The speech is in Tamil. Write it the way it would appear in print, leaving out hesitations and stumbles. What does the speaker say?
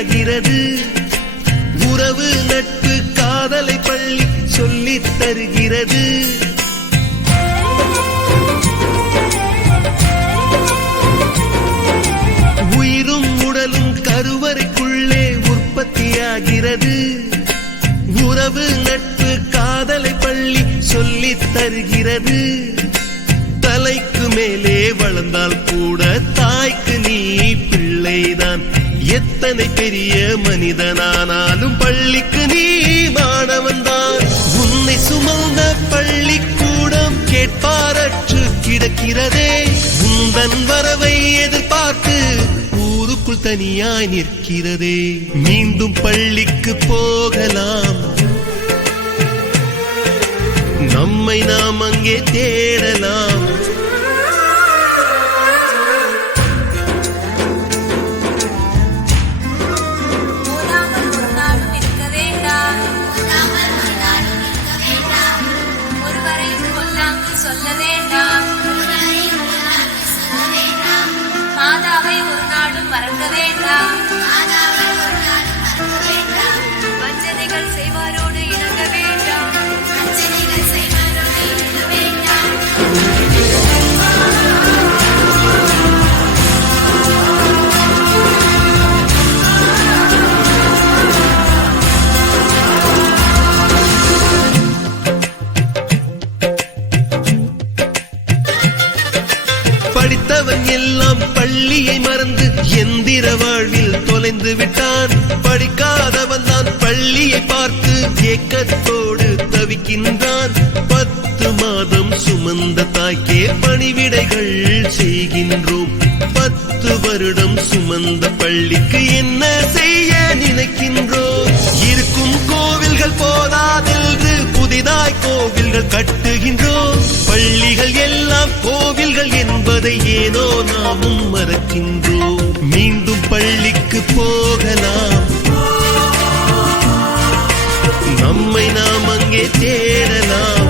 உற்பத்தியாகிறது. உறவு நட்பு காதலை பள்ளி சொல்லித் தருகிறது. உயிரும் உடலும் கருவறைக்குள்ளே உற்பத்தியாகிறது. உறவு நட்பு காதலை பள்ளி சொல்லித் தருகிறது. தலைக்கு மேலே வளர்ந்தால் கூட தாய்க்கு நீ பிள்ளைதான். எத்தனை பெரிய மனிதனானாலும் பள்ளிக்கு நீ மாணவன்தான். உன்னை சுமந்த பள்ளிக்கூடம் கேட்பாரற்று கிடக்கிறதே. உந்தன் வரவை எதிர்பார்த்து ஊருக்குள் தனியாய் நிற்கிறதே. மீண்டும் பள்ளிக்கு போகலாம், நம்மை நாம் அங்கே தேடலாம். மாதாவை ஒரு நாளும் மறக்க வேண்டாம். வஞ்சனைகள் செய்வாரோடு இணங்க வேண்டாம். படித்தவன் எல்லாம் பள்ளியை மறந்து எந்திர வாழ்வில் தொலைந்து விட்டான். படிக்காதவன் தான் பள்ளியை பார்த்து ஏக்கத்தோடு தவிக்கின்றான். 10 மாதம் சுமந்த தாய்க்கே பணிவிடைகள் செய்கின்றோம். 10 வருடம் சுமந்த பள்ளிக்கு என்ன செய்ய நினைக்கின்றோம்? இருக்கும் கோவில்கள் போதாதென்று புதிதாய் கோவில்கள் கட்டுகின்றோம். பள்ளிகள் எல்லாம் கோவில்கள் என்பதை ஏனோ நாமும் மறக்கின்றோம். மீண்டும் பள்ளிக்கு போகலாம், நம்மை நாம் அங்கே தேடலாம்.